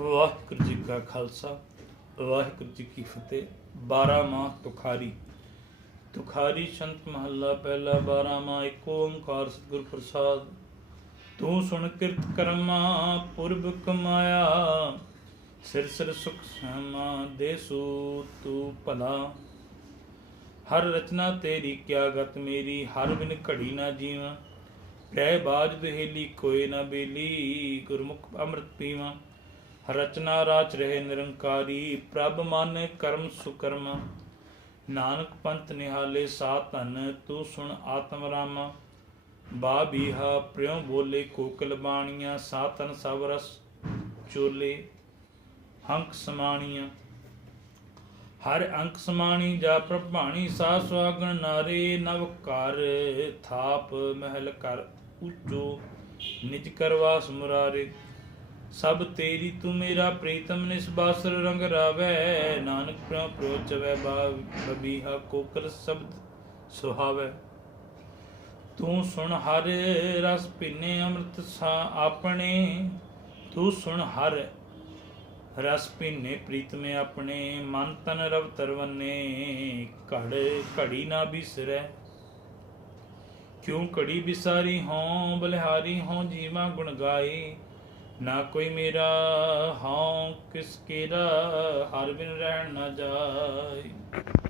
ਵਾਹਿਗੁਰੂ ਜੀ ਕਾ ਖਾਲਸਾ, ਵਾਹਿਗੁਰੂ ਜੀ ਕੀ ਫਤਿਹ। 12 ਮਾਹ ਤੁਖਾਰੀ। ਤੁਖਾਰੀ ਸ਼ੰਤ ਮਹੱਲਾ ਪਹਿਲਾ 12 ਮਾਹ ਏਕ ਓੰਕਾਰ ਸਤਿਗੁਰ ਪ੍ਰਸਾਦ। ਤੂੰ ਸੁਣ ਕਿਰਤ ਕਰਮਾ, ਪੁਰਬ ਕਮਾਇਆ। ਸਿਰ ਸਿਰ ਸੁਖ ਸਮਾ ਦੇਸੂ ਤੂੰ ਭਲਾ। ਹਰ ਰਚਨਾ ਤੇਰੀ, ਕਿਆ ਗਤ ਮੇਰੀ, ਹਰ ਬਿਨ ਘੜੀ ਨਾ ਜੀਵਾਂ। ਰਹਿ ਬਾਜ ਦੁਹੇਲੀ ਕੋਏ ਨਾ ਬੇਲੀ, ਗੁਰਮੁਖ ਅੰਮ੍ਰਿਤ ਪੀਵਾਂ। ਰਚਨਾ ਰਾਚ ਰਹੇ ਨਿਰੰਕਾਰੀ, ਪ੍ਰਭ ਮਨ ਕਰਮ ਸੁਕਰਮ। ਨਾਨਕ ਪੰਥ ਨਿਹਾਲੇ ਸਾ ਧਨ, ਤੂੰ ਸੁਣ ਆਤਮ ਰਾਮਾ। ਬਾ ਬੀਹਾ, ਪ੍ਰਿਉ ਬੋਲੇ ਕੋਕਲ ਬਾਣੀਆਂ ਸਾ ਤਨ ਸਭ ਰਸ ਚੋਲੇ। ਹੰਕ ਸਮਾਣੀਆਂ। ਹਰ ਅੰਕ ਸਮਾਣੀ, ਜਾ ਪ੍ਰਭਾਣੀ ਸਾ ਸੁਆਗਣ ਨਾਰੇ। ਨਵ ਕਰ ਥਾਪ, ਮਹਿਲ ਕਰ ਉੱਚੋ। ਨਿਜ ਕਰਵਾ ਮੁਰਾਰੇ। ਸਭ ਤੇਰੀ ਤੂੰ ਮੇਰਾ ਪ੍ਰੀਤਮ ਨਿਸਬਾਸਰ ਰੰਗ ਰਾਵੈ। ਨਾਨਕ ਪ੍ਰਭ ਪ੍ਰੋਚਵੈ ਬਬੀਹਾ ਕੋਕਲ ਸ਼ਬਦ ਸੁਹਾਵੈ। ਤੂੰ ਸੁਣ ਹਰ ਰਸ ਪੀਨੇ ਅੰਮ੍ਰਿਤ ਸਾ ਆਪਣੇ। ਤੂੰ ਸੁਣ ਹਰ ਰਸ ਪੀਨੇ ਪ੍ਰੀਤਮ ਆਪਣੇ। ਮਨ ਤਨ ਰਵ ਤਰਵਨੇ, ਘੜ ਘੜੀ ਨਾ ਬਿਸਰੈ। ਕਿਉਂ ਘੜੀ ਬਿਸਾਰੀ ਹੋਂ, ਬਲਿਹਾਰੀ ਹਉ ਜੀਵਾ ਗੁਣ ਗਾਏ। ਨਾ ਕੋਈ ਮੇਰਾ ਹਉ ਕਿਸ ਕੀਰਾ ਹਰ ਬਿਨ ਰਹਿਣ ਨਾ ਜਾਏ।